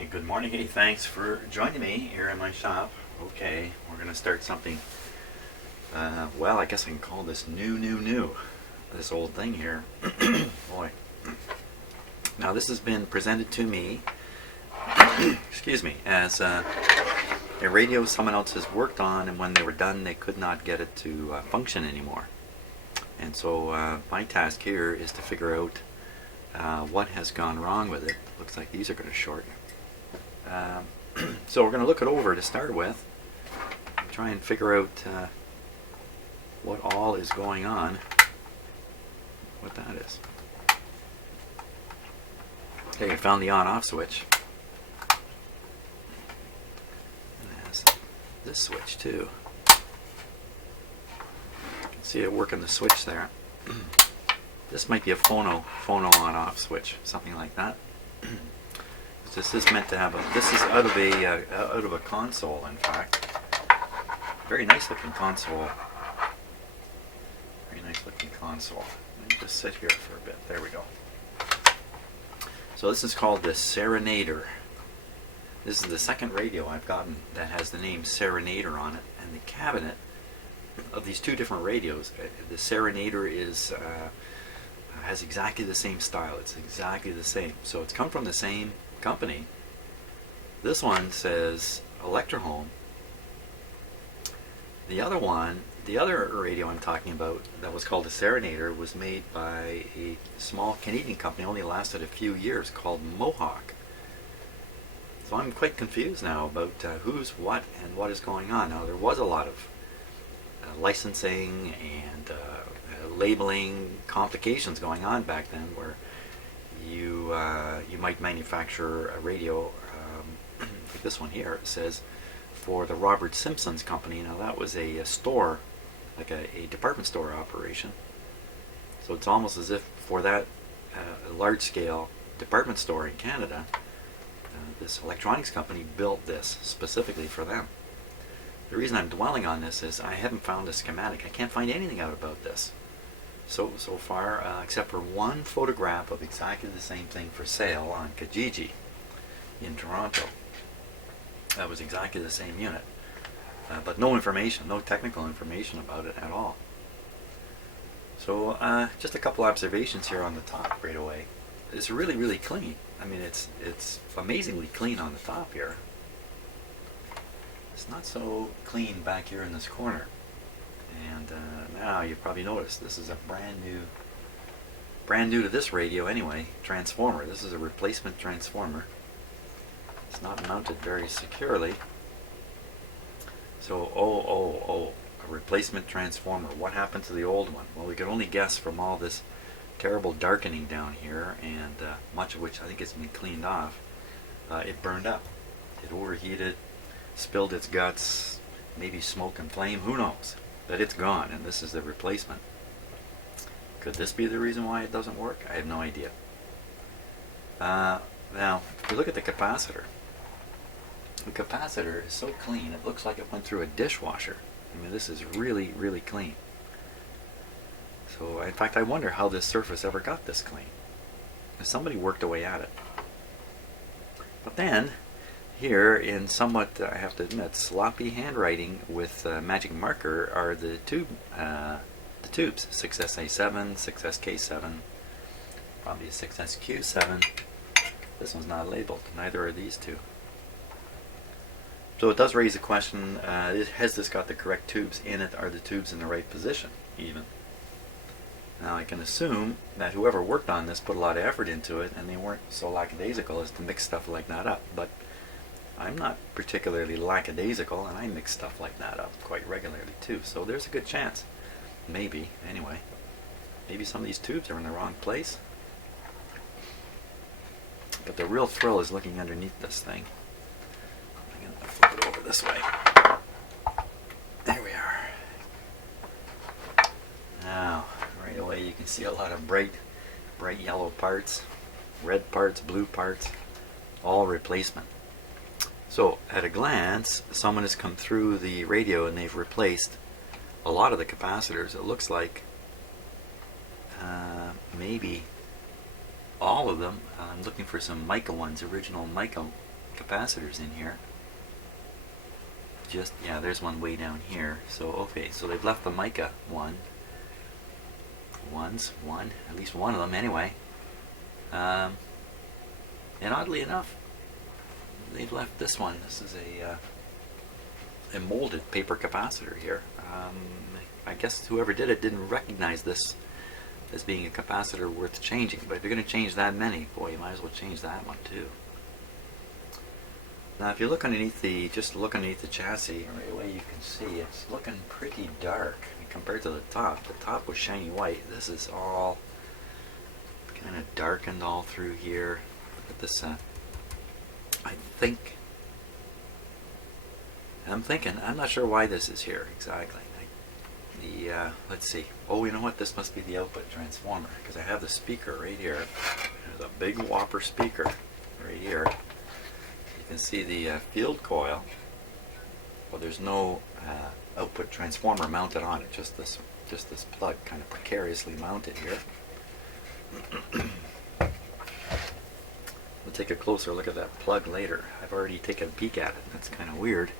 Hi, good morning. Hey, thanks for joining me here in my shop. Okay, we're going to start something, well, I guess I can call this new. This old thing here. Boy. Now, this has been presented to me, excuse me, as a radio someone else has worked on, and when they were done, they could not get it to function anymore. And so my task here is to figure out what has gone wrong with it. Looks like these are going to short. So we're going to look it over to start with, try and figure out what all is going on, what that is. Okay, I found the on-off switch. It has this switch too. You can see it working the switch there. This might be a phono on-off switch, something like that. This is meant to have a. This is out of a console, in fact. Very nice looking console. Very nice looking console. Let me just sit here for a bit. There we go. So this is called the Serenader. This is the second radio I've gotten that has the name Serenader on it, and the cabinet of these two different radios. The Serenader is has exactly the same style. It's exactly the same. So it's come from the same company. This one says Electrohome. The other one, the other radio I'm talking about that was called the Serenader, was made by a small Canadian company, only lasted a few years, called Mohawk. So I'm quite confused now about who's what and what is going on. Now there was a lot of licensing and labeling complications going on back then, where you might manufacture a radio like this one here. It says for the Robert Simpsons Company. Now that was a store, like a department store operation. So it's almost as if for that large-scale department store in Canada, this electronics company built this specifically for them. The reason I'm dwelling on this is I haven't found a schematic. I can't find anything out about this so far, except for one photograph of exactly the same thing for sale on Kijiji in Toronto. That was exactly the same unit, but no information, no technical information about it at all. So just a couple observations here on the top right away. It's really clean. I mean, it's amazingly clean on the top here. It's not so clean back here in this corner. And now you've probably noticed this is a brand new to this radio anyway, transformer. This is a replacement transformer. It's not mounted very securely. So, a replacement transformer. What happened to the old one? Well, we can only guess from all this terrible darkening down here, and much of which I think has been cleaned off. It burned up. It overheated, spilled its guts, maybe smoke and flame, who knows? But it's gone, and this is the replacement. Could this be the reason why it doesn't work? I have no idea. Now, if you look at the capacitor, the capacitor is so clean, it looks like it went through a dishwasher. I mean, this is really clean. So, in fact, I wonder how this surface ever got this clean. Somebody worked away at it. But then, here, in somewhat, I have to admit, sloppy handwriting with magic marker, are the tubes, 6SA7, 6SK7, probably a 6SQ7. This one's not labeled, neither are these two. So it does raise the question, has this got the correct tubes in it? Are the tubes in the right position, even? Now I can assume that whoever worked on this put a lot of effort into it, and they weren't so lackadaisical as to mix stuff like that up. But I'm not particularly lackadaisical, and I mix stuff like that up quite regularly too. So there's a good chance, maybe, anyway, maybe some of these tubes are in the wrong place. But the real thrill is looking underneath this thing. I'm going to flip it over this way. There we are. Now, right away you can see a lot of bright yellow parts, red parts, blue parts, all replacement. So at a glance, someone has come through the radio and they've replaced a lot of the capacitors. It looks like maybe all of them. I'm looking for some mica ones, original mica capacitors in here. Just, yeah, there's one way down here. So, okay, so they've left the mica one, at least one of them anyway. And oddly enough, they've left this one. This is a molded paper capacitor here. I guess whoever did it didn't recognize this as being a capacitor worth changing. But if you're going to change that many, boy, you might as well change that one too. Now, if you look underneath just look underneath the chassis, right away you can see it's looking pretty dark compared to the top. The top was shiny white. This is all kind of darkened all through here. Look at this. I'm not sure why this is here exactly. Let's see. Oh, you know what? This must be the output transformer because I have the speaker right here. There's a big whopper speaker right here. You can see the field coil. Well, there's no output transformer mounted on it. Just this plug, kind of precariously mounted here. We'll take a closer look at that plug later. I've already taken a peek at it. That's kind of weird.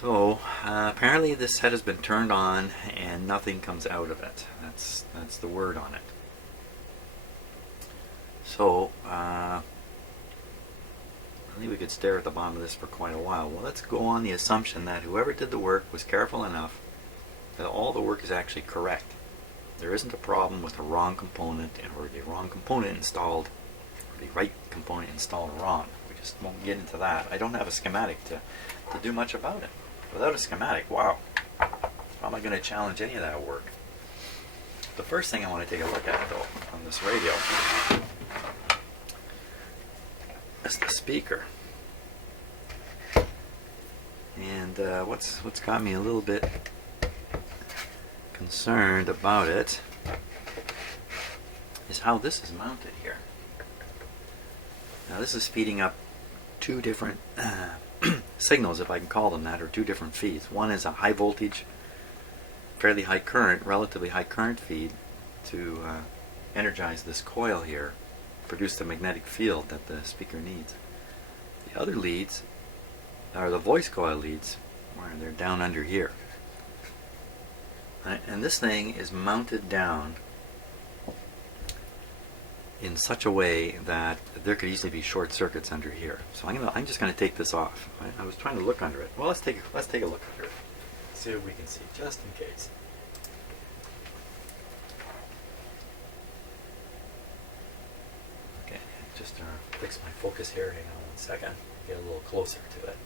So apparently this head has been turned on and nothing comes out of it. That's the word on it. So I think we could stare at the bottom of this for quite a while. Well, let's go on the assumption that whoever did the work was careful enough that all the work is actually correct. There isn't a problem with the wrong component or the wrong component installed or the right component installed wrong. We just won't get into that. I don't have a schematic to do much about it. Without a schematic, wow, how am I going to challenge any of that work? The first thing I want to take a look at, though, on this radio is the speaker. And what's got me a little bit concerned about it is how this is mounted here. Now this is feeding up two different signals, if I can call them that, or two different feeds. One is a high voltage, fairly high current, relatively high current feed to energize this coil here, produce the magnetic field that the speaker needs. The other leads are the voice coil leads, where they're down under here. And this thing is mounted down in such a way that there could easily be short circuits under here. So I'm just going to take this off. I was trying to look under it. Well, let's take a look under it. See what we can see, just in case. Okay, just fix my focus here. Hang on one second. Get a little closer to it.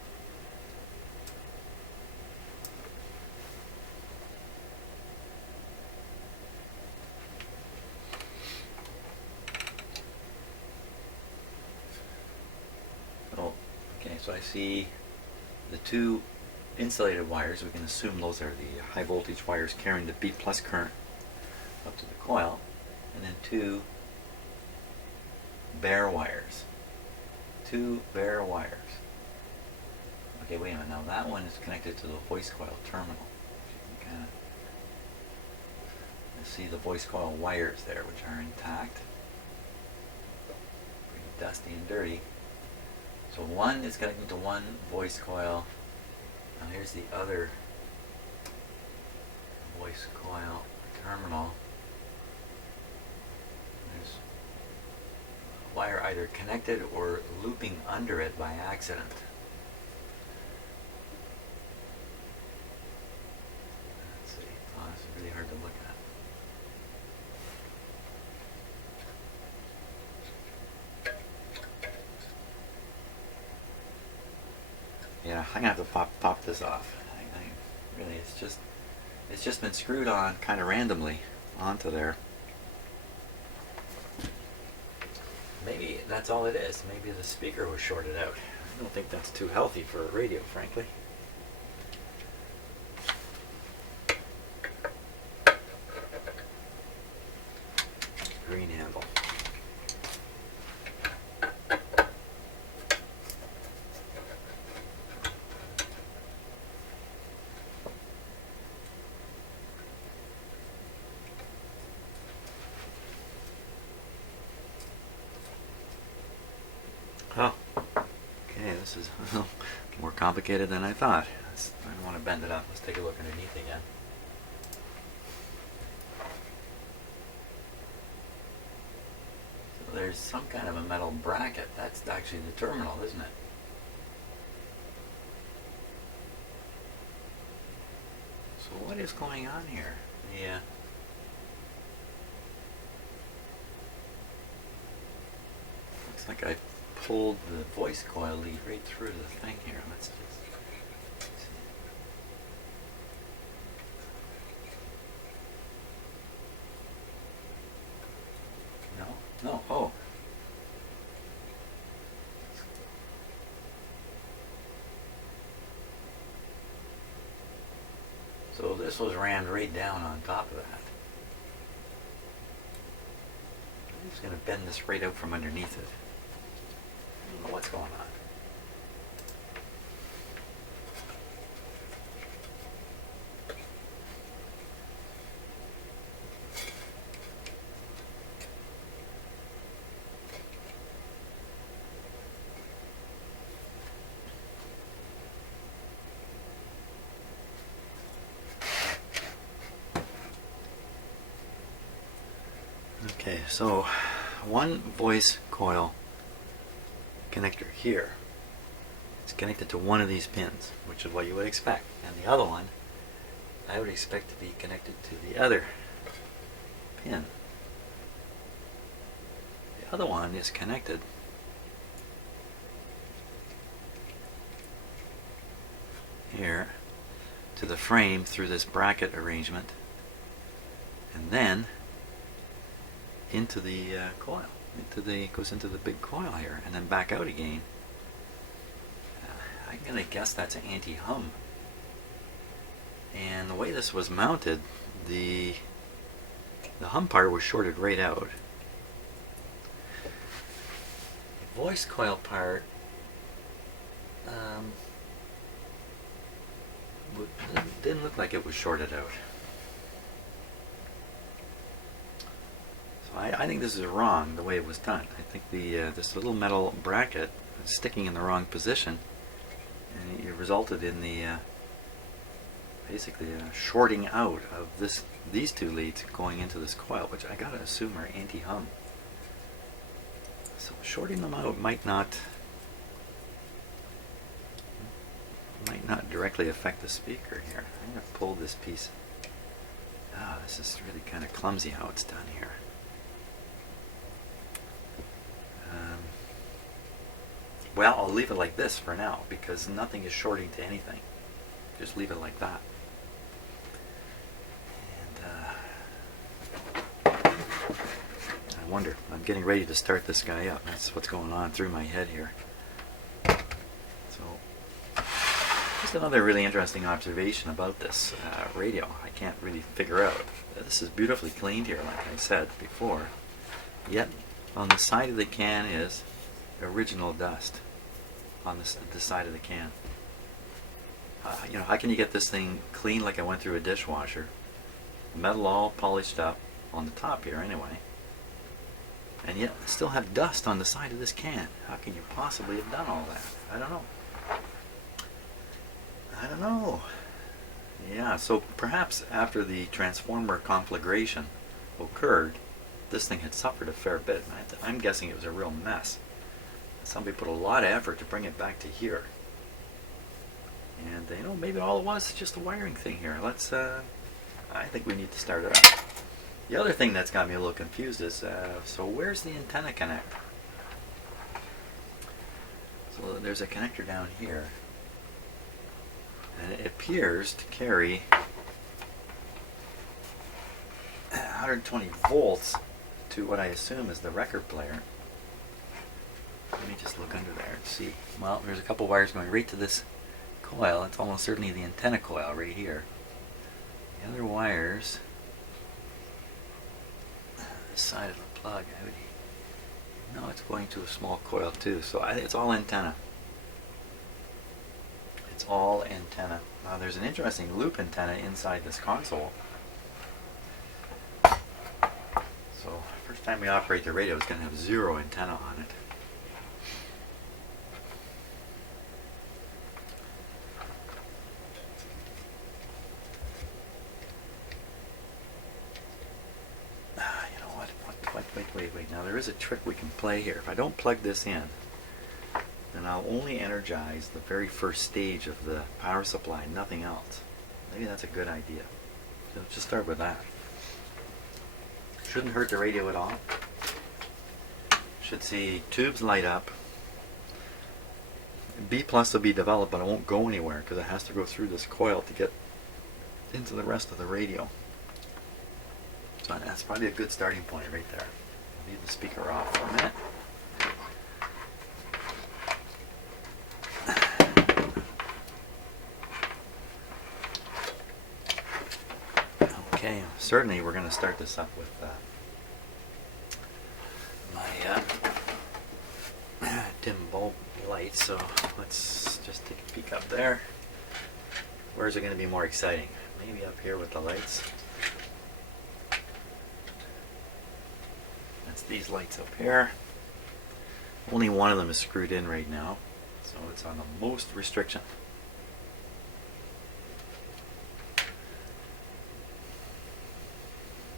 So I see the two insulated wires. We can assume those are the high voltage wires carrying the B plus current up to the coil, and then two bare wires. Two bare wires. Okay, wait a minute. Now that one is connected to the voice coil terminal. You can kind of see the voice coil wires there, which are intact. Pretty dusty and dirty. So one is connected to one voice coil. Now here's the other voice coil terminal. There's a wire either connected or looping under it by accident. Let's see. Oh, this is really hard to look at. Yeah, I'm gonna have to pop this off. Really, it's just been screwed on kind of randomly onto there. Maybe that's all it is. Maybe the speaker was shorted out. I don't think that's too healthy for a radio, frankly. Green handle. Oh, okay, this is more complicated than I thought. I don't want to bend it up. Let's take a look underneath again. So there's some kind of a metal bracket. That's actually the terminal, isn't it? So what is going on here? Yeah. Looks like I pulled the voice coil lead right through the thing here. Let's just see. No? No. Oh. So this was ran right down on top of that. I'm just going to bend this right out from underneath it. I don't know what's going on. Okay, so one voice coil connector here is connected to one of these pins, which is what you would expect. And the other one, I would expect to be connected to the other pin. The other one is connected here to the frame through this bracket arrangement, and then into the coil, goes into the big coil here, and then back out again. I'm gonna guess that's an anti-hum. And the way this was mounted, the hum part was shorted right out. The voice coil part didn't look like it was shorted out. I think this is wrong the way it was done. I think this little metal bracket is sticking in the wrong position, and it resulted in basically shorting out of these two leads going into this coil, which I gotta assume are anti-hum. So shorting them out might not directly affect the speaker here. I'm gonna pull this piece. Ah, this is really kind of clumsy how it's done here. Well, I'll leave it like this for now because nothing is shorting to anything. Just leave it like that. And I wonder, I'm getting ready to start this guy up. That's what's going on through my head here. So, just another really interesting observation about this radio. I can't really figure out. This is beautifully cleaned here, like I said before. Yet, on the side of the can is original dust on the side of the can. You know, how can you get this thing clean like I went through a dishwasher? Metal all polished up on the top here anyway. And yet I still have dust on the side of this can. How can you possibly have done all that? I don't know. I don't know. Yeah, so perhaps after the transformer conflagration occurred, this thing had suffered a fair bit. I'm guessing it was a real mess. Somebody put a lot of effort to bring it back to here. And, you know, maybe all it was just a wiring thing here. Let's, I think we need to start it up. The other thing that's got me a little confused is, so where's the antenna connect? So there's a connector down here. And it appears to carry 120 volts to what I assume is the record player. Let me just look under there and see. Well, there's a couple wires going right to this coil. It's almost certainly the antenna coil right here. The other wires, this side of the plug, no, it's going to a small coil too. So it's all antenna. It's all antenna. There's an interesting loop antenna inside this console. So first time we operate the radio, it's going to have zero antenna on it. Alright, now there is a trick we can play here. If I don't plug this in, then I'll only energize the very first stage of the power supply, nothing else. Maybe that's a good idea. So let's just start with that. Shouldn't hurt the radio at all. Should see tubes light up. B plus will be developed, but it won't go anywhere because it has to go through this coil to get into the rest of the radio. So that's probably a good starting point right there. Leave the speaker off for a minute. Okay, certainly we're going to start this up with my dim bulb light, so let's just take a peek up there. Where's it going to be more exciting? Maybe up here with the lights. That's these lights up here. Only one of them is screwed in right now, so it's on the most restriction.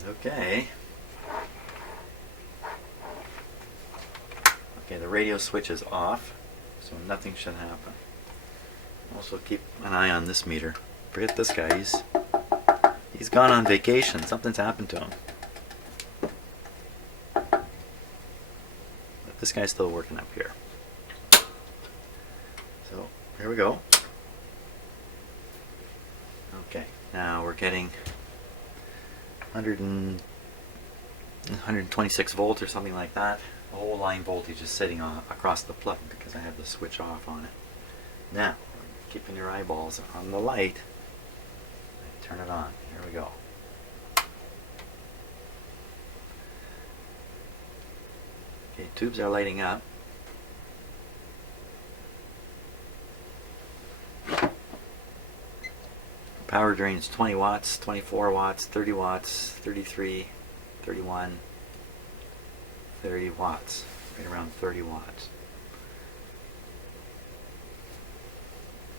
Okay. Okay, the radio switch is off, so nothing should happen. Also keep an eye on this meter. Forget this guy, he's gone on vacation. Something's happened to him. But this guy's still working up here. So, here we go. Okay, now we're getting 126 volts or something like that. The whole line voltage is sitting across the plug because I have the switch off on it. Now, keeping your eyeballs on the light, turn it on. Here we go. Okay, tubes are lighting up. Power drain is 20 watts, 24 watts, 30 watts, 33, 31, 30 watts. Right around 30 watts.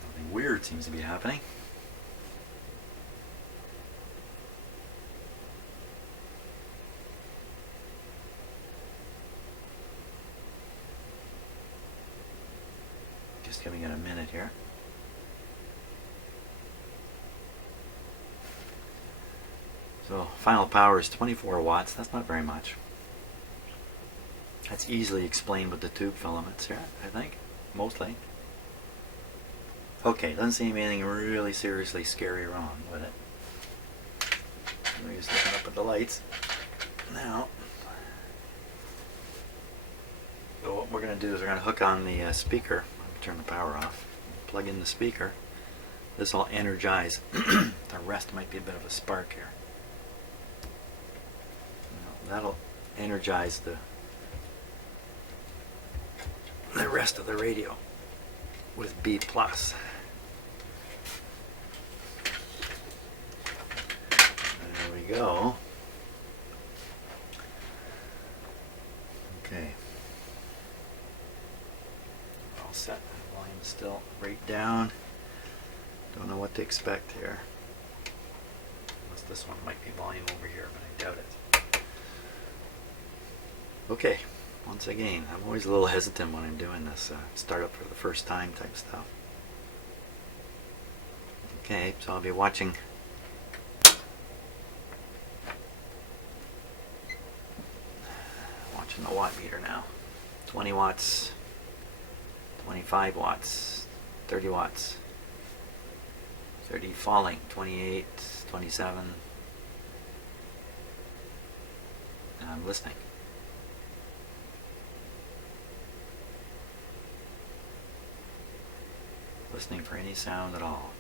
Nothing weird seems to be happening. Just giving it a minute here. So final power is 24 watts. That's not very much. That's easily explained with the tube filaments here, I think, mostly. Okay, doesn't seem anything really seriously scary wrong with it. We're just looking up at the lights. Now, so what we're going to do is we're going to hook on the speaker. Turn the power off. Plug in the speaker. This will energize. The rest might be a bit of a spark here. That'll energize the rest of the radio with B plus. There we go. Okay. All set. Volume still right down. Don't know what to expect here. Unless this one might be volume over here, but I doubt it. Okay, once again, I'm always a little hesitant when I'm doing this startup for the first time type stuff. Okay, so I'll be watching the watt meter now. 20 watts, 25 watts, 30 watts, 30 falling, 28, 27, and I'm listening. Listening for any sound at all.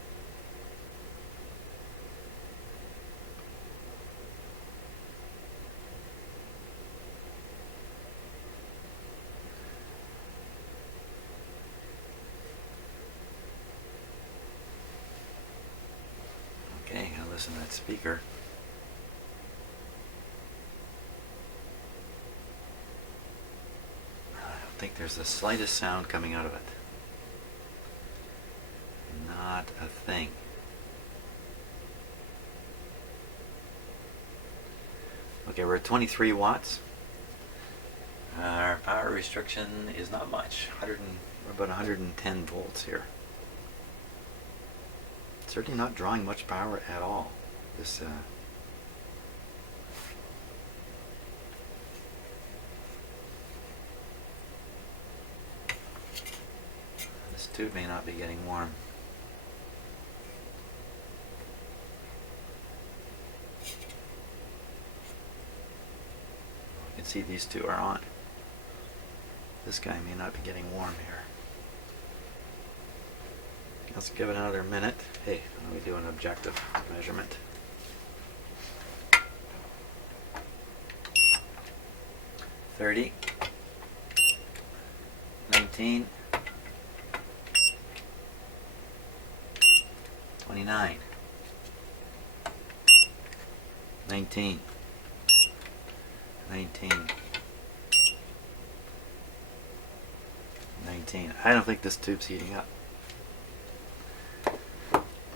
Okay, I'll listen to that speaker. I don't think there's the slightest sound coming out of it. Not a thing. Okay, we're at 23 watts. Our power restriction is not much. We're about 110 volts here. Certainly not drawing much power at all. This tube may not be getting warm. You can see these two are on. This guy may not be getting warm here. Let's give it another minute. Hey, let me do an objective measurement. $30, 19, 29, 19, 19, 19. I don't think this tube's heating up.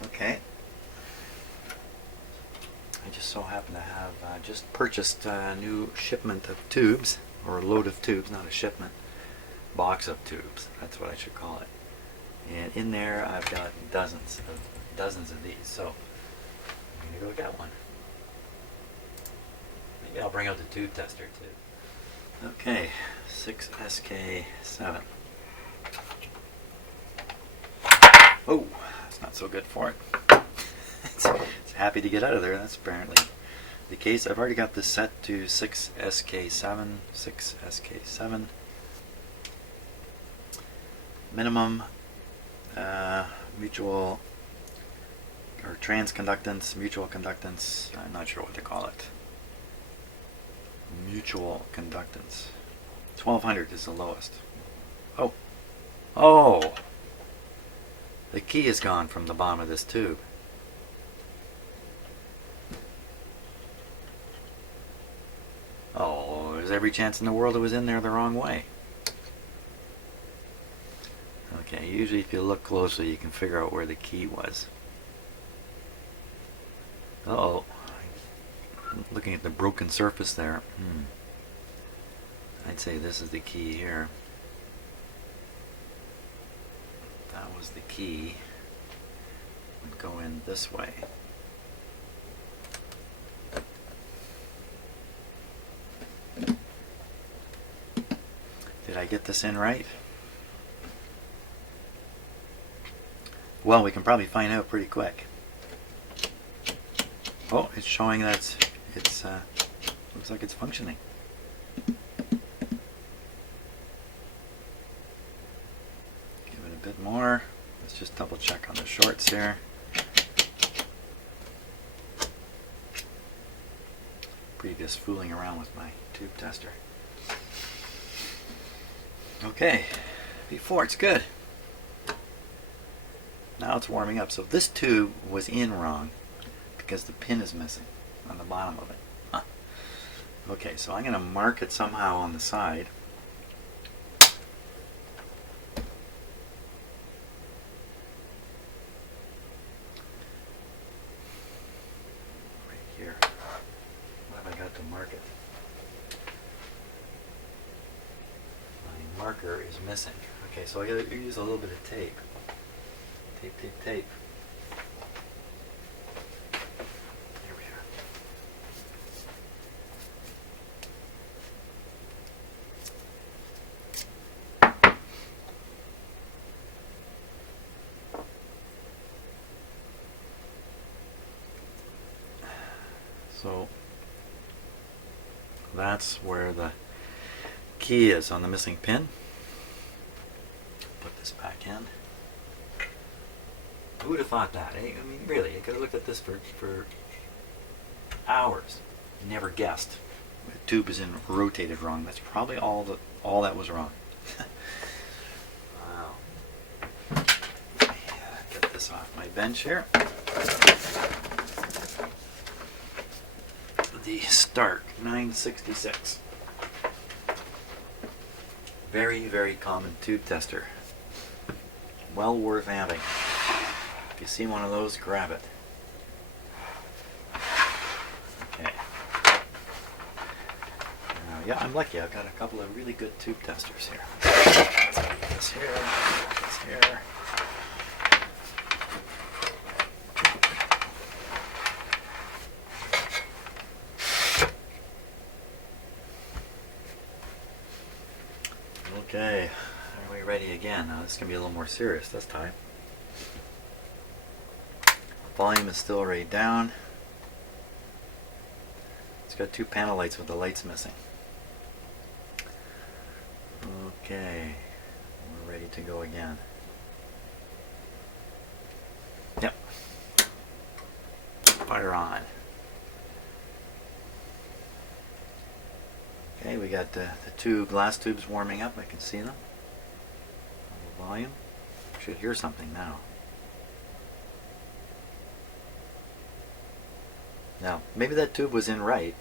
Okay. I just so happen to have just purchased a new shipment of tubes, or a load of tubes, not a shipment, box of tubes. That's what I should call it. And in there I've got dozens of these. So I'm gonna go get one. Maybe I'll bring out the tube tester too. Okay, 6SK7. Oh, that's not so good for it. It's happy to get out of there. That's apparently the case. I've already got this set to 6SK7. 6SK7. Minimum mutual or transconductance, mutual conductance. I'm not sure what to call it. Mutual conductance. 1200 is the lowest. Oh. Oh! The key is gone from the bottom of this tube. Oh, there's every chance in the world it was in there the wrong way. Okay, usually if you look closely you can figure out where the key was. Uh-oh. Looking at the broken surface there. I'd say this is the key here. That was the key. Would go in this way. Did I get this in right? Well, we can probably find out pretty quick. Oh, it's showing that it's looks like it's functioning. Give it a bit more. Let's just double check on the shorts here. Previous fooling around with my tube tester. Okay, before it's good. Now it's warming up. So this tube was in wrong because the pin is missing on the bottom of it. Huh. Okay, so I'm going to mark it somehow on the side. Right here. What have I got to mark it? My marker is missing. Okay, so I got to use a little bit of tape. Tape, tape, tape. Here we are. So that's where the key is on the missing pin. Put this back in. Who would have thought that? Eh? I mean, really, I could have looked at this for hours. Never guessed. The tube is rotated wrong. That's probably all that was wrong. Wow. Get this off my bench here. The Stark 966. Very, very common tube tester. Well worth having. If you see one of those, grab it. Okay. Now Yeah, I'm lucky. I've got a couple of really good tube testers here. This here, this here. Okay, are we ready again? Now this is going to be a little more serious this time. Volume is still right down. It's got two panel lights with the lights missing. Okay, we're ready to go again. Yep. Fire on. Okay, we got the two glass tubes warming up. I can see them. Volume. Should hear something now. Now, maybe that tube was in right,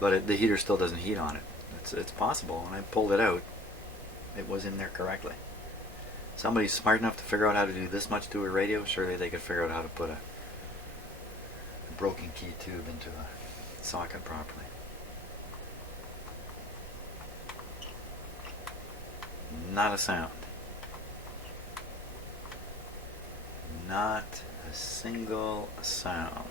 but the heater still doesn't heat on it. It's possible. When I pulled it out, it was in there correctly. Somebody's smart enough to figure out how to do this much to a radio. Surely they could figure out how to put a broken key tube into a socket properly. Not a sound. Not a single sound.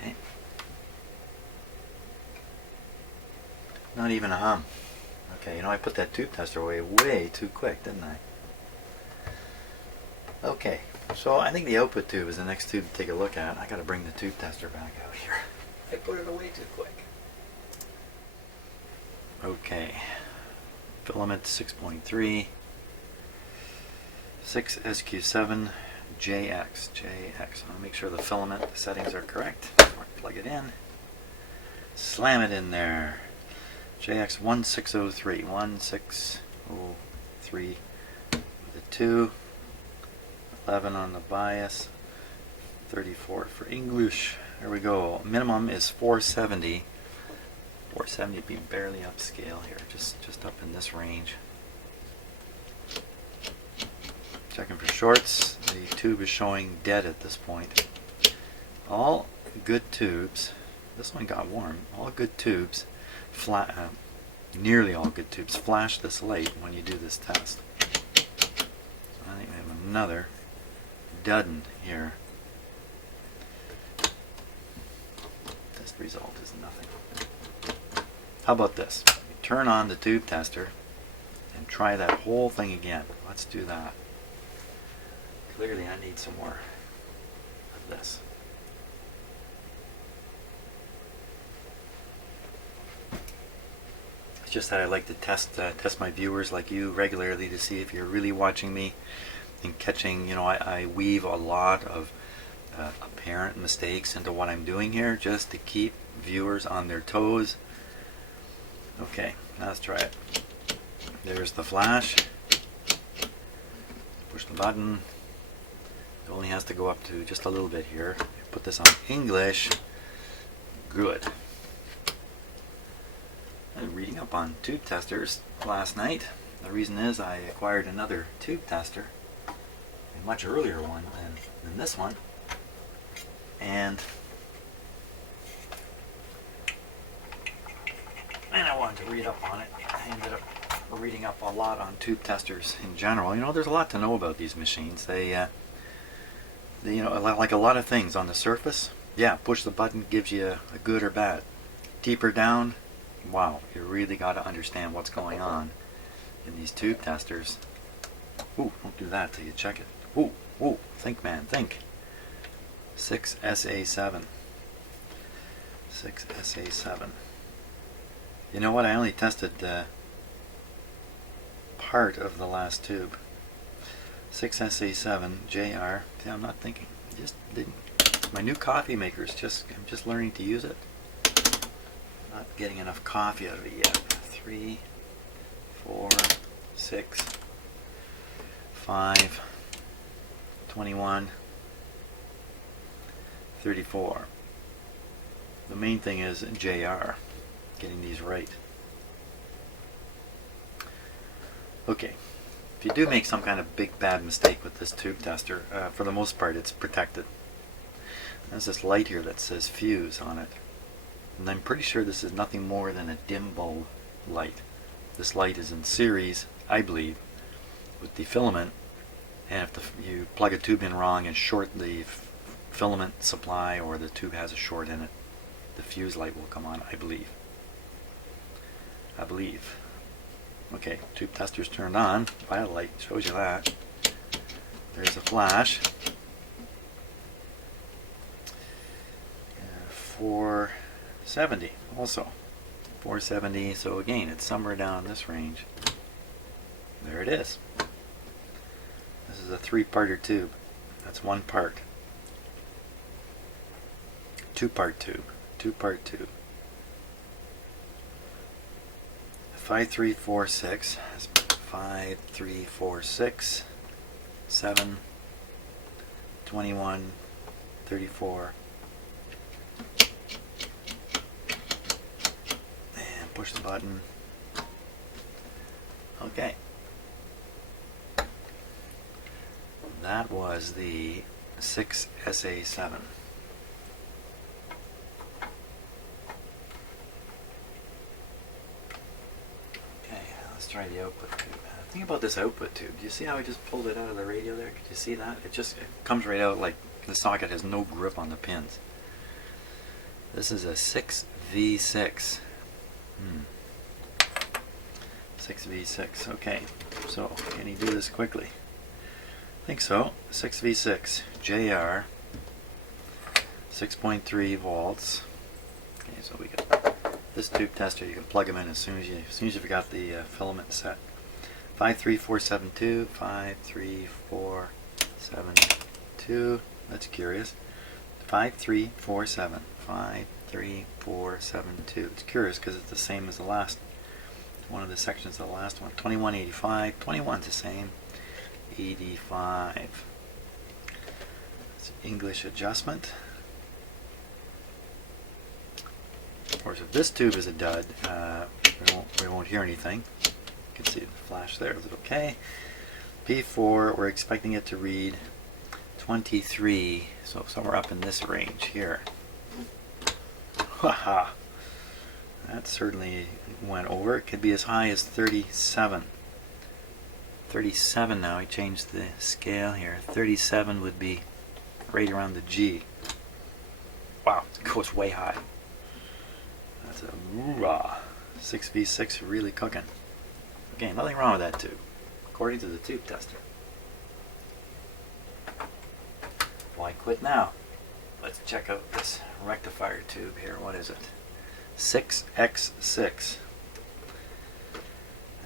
Okay. Not even a hum. Okay, I put that tube tester away way too quick, didn't I? Okay, so I think the output tube is the next tube to take a look at. I gotta bring the tube tester back out here. I put it away too quick. Okay, filament 6.3, 6SQ7, JX. I'll make sure the filament settings are correct. Plug it in, slam it in there. JX 1603, 1603 with a 2, 11 on the bias, 34 for English. There we go. Minimum is 470. 470 would be barely upscale here, just up in this range. Checking for shorts. The tube is showing dead at this point. All good tubes. This one got warm. All good tubes, nearly all good tubes, flash this light when you do this test. So I think we have another dud here. Test result is nothing. How about this? Turn on the tube tester and try that whole thing again. Let's do that. Clearly I need some more of this. It's just that I like to test my viewers like you regularly to see if you're really watching me and catching, I weave a lot of apparent mistakes into what I'm doing here just to keep viewers on their toes. Okay, now let's try it. There's the flash. Push the button. It only has to go up to just a little bit here. Put this on English. Good. I was reading up on tube testers last night. The reason is I acquired another tube tester, a much earlier one than this one, and I wanted to read up on it. I ended up reading up a lot on tube testers in general. There's a lot to know about these machines. They like a lot of things on the surface. Yeah, push the button, gives you a good or bad. Deeper down, wow, you really got to understand what's going on in these tube testers. Ooh, don't do that till you check it. Ooh, think, man, think. 6SA7. 6SA7. You know what? I only tested part of the last tube. 6SA7 JR. See, I'm not thinking. Just didn't. My new coffee maker is I'm just learning to use it. Not getting enough coffee out of it yet. 3, 4, 6, 5, 21, 34. The main thing is JR. Getting these right. Okay, if you do make some kind of big bad mistake with this tube tester, for the most part it's protected. There's this light here that says fuse on it. And I'm pretty sure this is nothing more than a dim bulb light. This light is in series, I believe, with the filament. And if you plug a tube in wrong and short the filament supply, or the tube has a short in it, the fuse light will come on, I believe. Okay, tube tester's turned on. Violet light shows you that. There's a flash. 470 also. 470, so again, it's somewhere down in this range. There it is. This is a 3-parter tube. That's 1 part. 2-part tube. 2-part tube. 5346. 5346. 7. 21. 34. And push the button. Okay. That was the 6SA7. Okay, let's try the output tube. Think about this output tube. Do you see how I just pulled it out of the radio there? Could you see that? It comes right out like the socket has no grip on the pins. This is a 6V6. 6V6. Okay, so can you do this quickly? I think so. 6V6 JR 6.3 volts. Okay, so we got this tube tester. You can plug them in as soon as you've got the filament set. 53472. 53472. That's curious. 5347. 53472. It's curious because it's the same as the last one of the sections of the last one. 2185. 21's the same. 85. That's English adjustment. Of course, if this tube is a dud, we won't hear anything. You can see the flash there. Is it okay? P4, we're expecting it to read 23, so somewhere up in this range here. Haha. That certainly went over. It could be as high as 37. 37 now. I changed the scale here. 37 would be right around the G. Wow, it goes way high. That's a hoorah. 6V6 really cooking. Okay, nothing wrong with that tube, according to the tube tester. Why quit now? Let's check out this rectifier tube here. What is it? 6X6.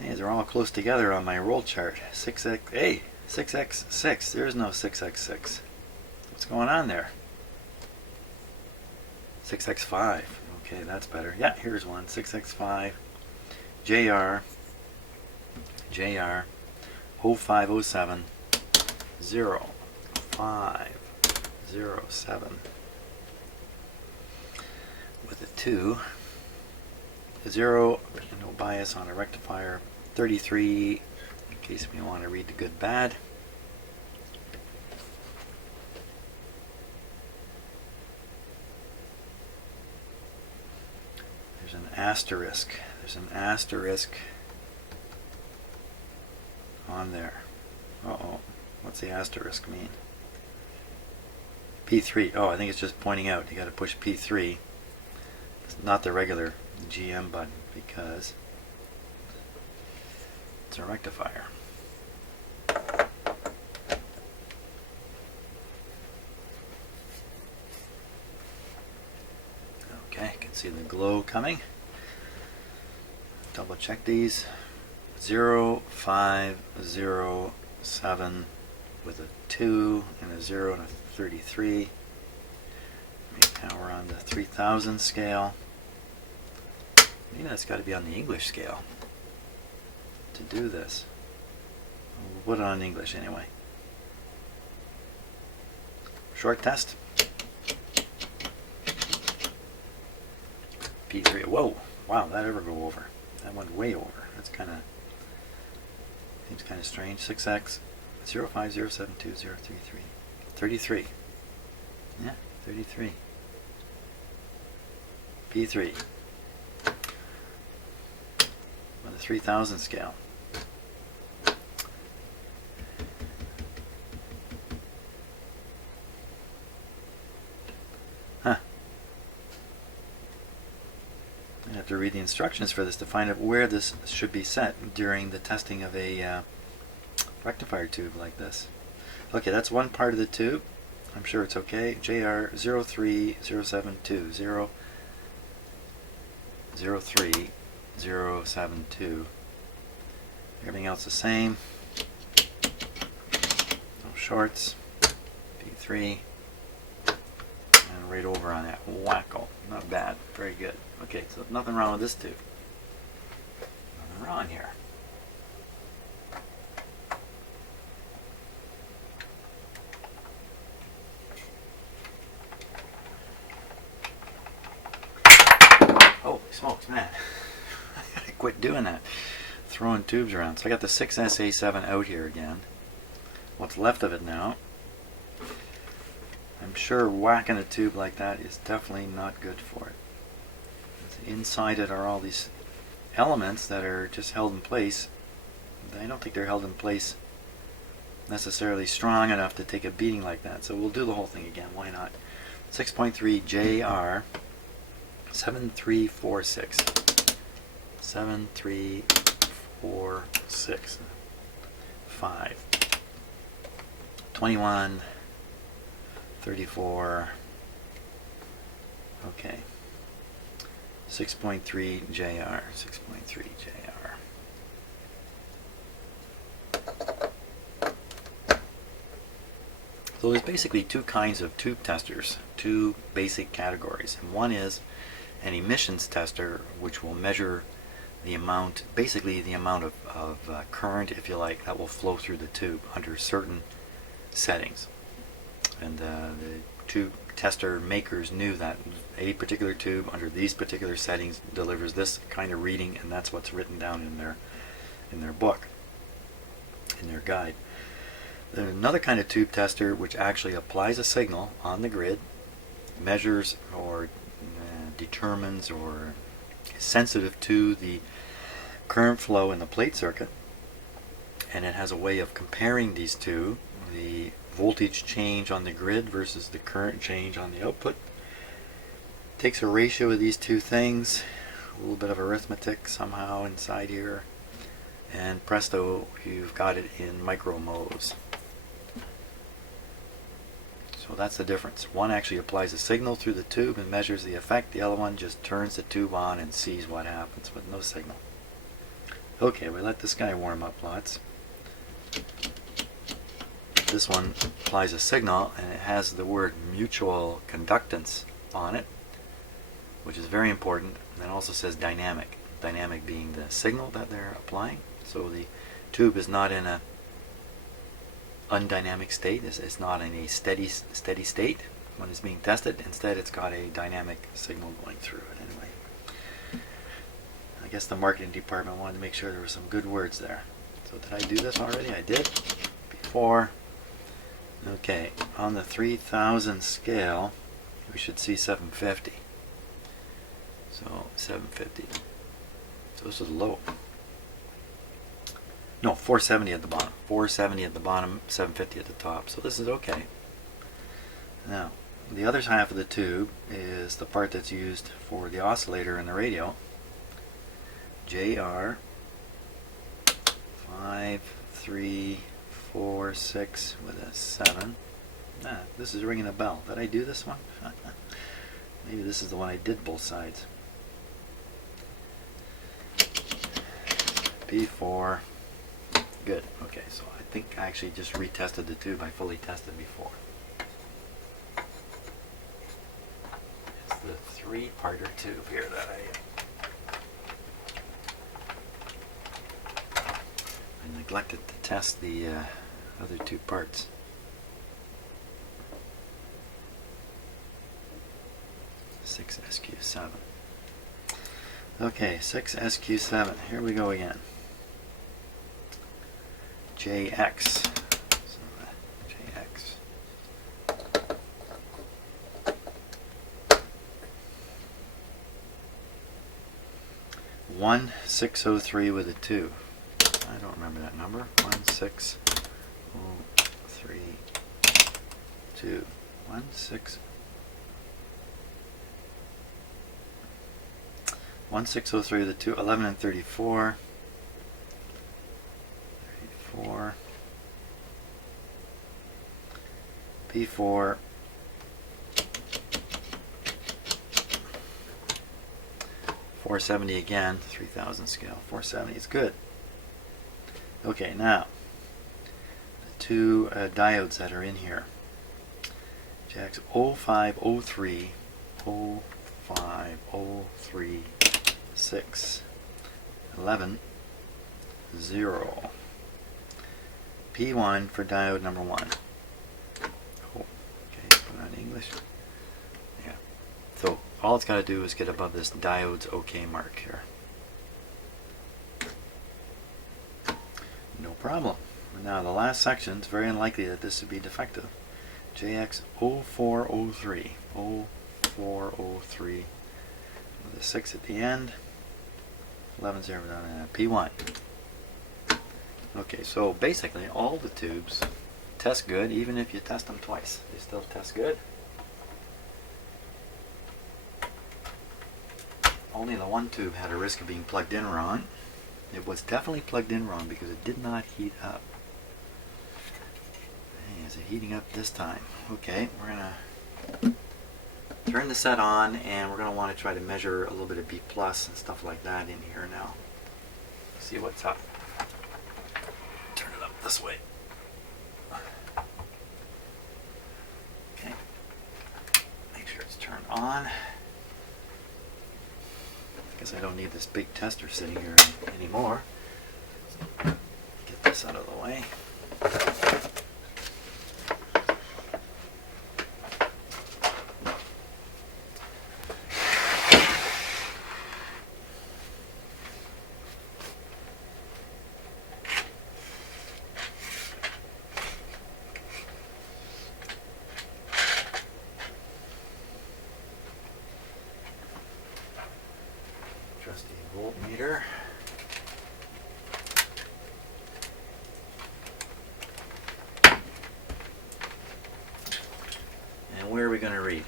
These are all close together on my roll chart. 6X6. There is no 6X6. What's going on there? 6X5. Okay, that's better. Yeah, here's one. 6X5. JR 0507 0507 with a 2. 0, no bias on a rectifier. 33, in case we want to read the good bad. There's an asterisk. There's an asterisk on there. Uh-oh. What's the asterisk mean? P3. Oh, I think it's just pointing out. You got to push P3. It's not the regular GM button because it's a rectifier. Okay, you can see the glow coming. Double check these. 0507 with a 2 and a 0 and a 33. Now we're on the 3000 scale. Maybe that's got to be on the English scale to do this. We'll put it on English anyway. Short test. P3. Whoa! Wow, that ever go over? That went way over. That's kind of seems kind of strange. 6X 05072033. 33. Yeah, 33. P3. On the 3000 scale. Huh. I have to read the instructions for this to find out where this should be set during the testing of a rectifier tube like this. Okay, that's one part of the tube. I'm sure it's okay. JR 03072. 03072. Everything else the same. No shorts. P3. And right over on that. Wacko. Not bad. Very good. Okay, so nothing wrong with this tube. Nothing wrong here. Holy smokes, man. I gotta quit doing that. Throwing tubes around. So I got the 6SA7 out here again. What's left of it now. I'm sure whacking a tube like that is definitely not good for it. Inside it are all these elements that are just held in place. I don't think they're held in place necessarily strong enough to take a beating like that. So we'll do the whole thing again. Why not? 6.3 JR 7346. 7346. 5. 21. 34. Okay. 6.3 JR. 6.3 JR. So there's basically two kinds of tube testers, two basic categories. And one is an emissions tester, which will measure the amount, basically the amount of current, if you like, that will flow through the tube under certain settings. And the tube tester makers knew that a particular tube under these particular settings delivers this kind of reading, and that's what's written down in their book, in their guide. There's another kind of tube tester which actually applies a signal on the grid, measures or determines or is sensitive to the current flow in the plate circuit, and it has a way of comparing these two, the voltage change on the grid versus the current change on the output. Takes a ratio of these two things, a little bit of arithmetic somehow inside here, and presto, you've got it in micromos. So that's the difference. One actually applies a signal through the tube and measures the effect. The other one just turns the tube on and sees what happens with no signal. Okay, we let this guy warm up lots. This one applies a signal, and it has the word mutual conductance on it, which is very important. And it also says dynamic. Dynamic being the signal that they're applying. So the tube is not in a undynamic state. It's not in a steady state when it's being tested. Instead, it's got a dynamic signal going through it. Anyway, I guess the marketing department wanted to make sure there were some good words there. So did I do this already? I did before. Okay, on the 3000 scale, we should see 750. So 750. So this is low. No, 470 at the bottom. 470 at the bottom, 750 at the top. So this is okay. Now, the other half of the tube is the part that's used for the oscillator and the radio. JR 5346 with a 7. This is ringing a bell. Did I do this one? Maybe this is the one I did both sides. P4. Good. Okay, so I think I actually just retested the tube I fully tested before. It's the 3-parter tube here that I neglected to test the other two parts. SQ7. Okay, 6SQ7. Here we go again. JX. So, JX. 1603 with a 2. I don't remember that number. 1603 2. 1603 with a 2. 11 and 34. 34. P4. 470 again, 3000 scale. 470 is good. Okay, now the two diodes that are in here. JX 0503, 0503, 6, 11, 0. P1 for diode number 1. Oh, okay, put it on English. Yeah. So all it's got to do is get above this diode's OK mark here. No problem. Now the last section, it's very unlikely that this would be defective. JX 0403, 0403 with a 6 at the end, 11 0 down P1. Okay, so basically all the tubes test good, even if you test them twice. They still test good. Only the one tube had a risk of being plugged in wrong. It was definitely plugged in wrong because it did not heat up. Hey, is it heating up this time? Okay, we're going to turn the set on, and we're going to want to try to measure a little bit of B plus and stuff like that in here now. See what's up. Turn it up this way. Okay. Make sure it's turned on. Guess I don't need this big tester sitting here anymore. Get this out of the way. Trusty voltmeter. And where are we going to read?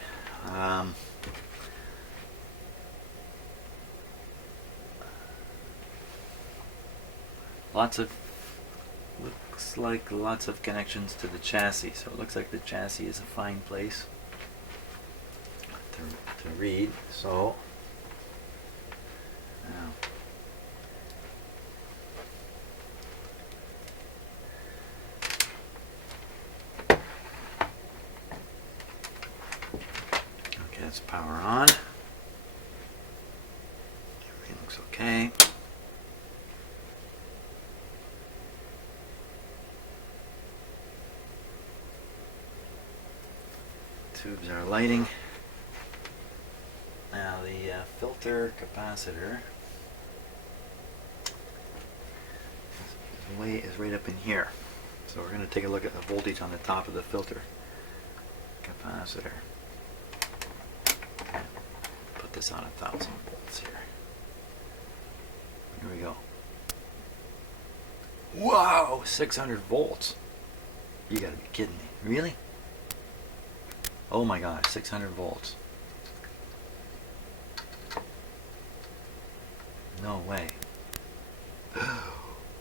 Looks like lots of connections to the chassis. So it looks like the chassis is a fine place to read. So now, okay, that's power on. Everything looks okay. Tubes are lighting. Now the filter capacitor is right up in here. So we're going to take a look at the voltage on the top of the filter capacitor. Put this on 1000 volts here. Here we go. Wow, 600 volts. You gotta be kidding me. Really? Oh my gosh, 600 volts. No way.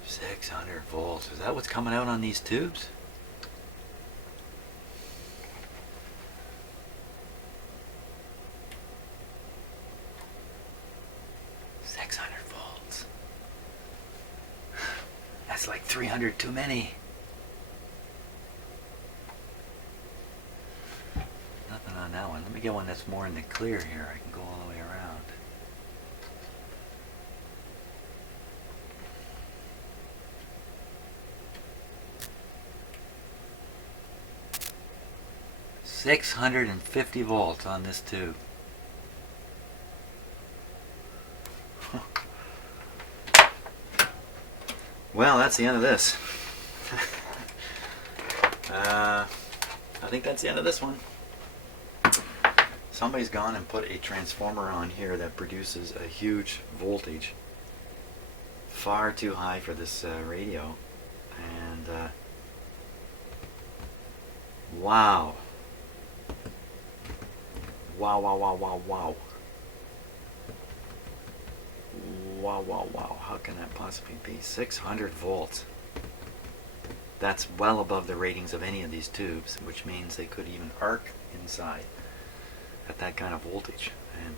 600 volts. Is that what's coming out on these tubes? That's like 300 too many. Nothing on that one. Let me get one that's more in the clear here. I can go all the way around. $650 volts on this tube. Well, that's the end of this. I think that's the end of this one. Somebody's gone and put a transformer on here that produces a huge voltage far too high for this radio. And wow. Wow, wow, wow, wow, wow. Wow, wow, wow. How can that possibly be? 600 volts. That's well above the ratings of any of these tubes, which means they could even arc inside at that kind of voltage. And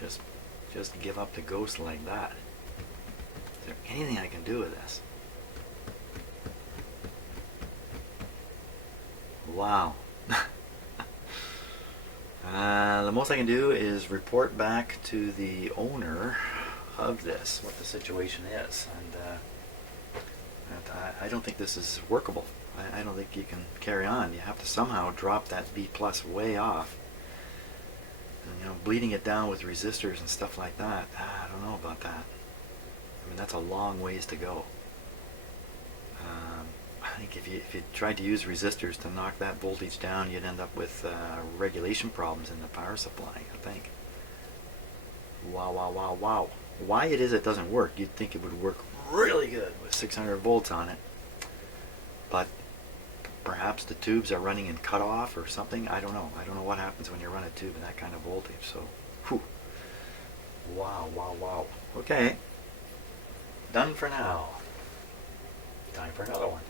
just give up the ghost like that. Is there anything I can do with this? Wow. The most I can do is report back to the owner of this what the situation is, and I don't think this is workable. I don't think you can carry on. You have to somehow drop that B plus way off. And, bleeding it down with resistors and stuff like that, I don't know about that. I mean, that's a long ways to go. I think if you tried to use resistors to knock that voltage down, you'd end up with regulation problems in the power supply, I think. Wow, wow, wow, wow. Why it is it doesn't work? You'd think it would work really good with 600 volts on it. But perhaps the tubes are running in cutoff or something. I don't know. I don't know what happens when you run a tube in that kind of voltage. So, whew. Wow, wow, wow. Okay. Done for now. Time for another one.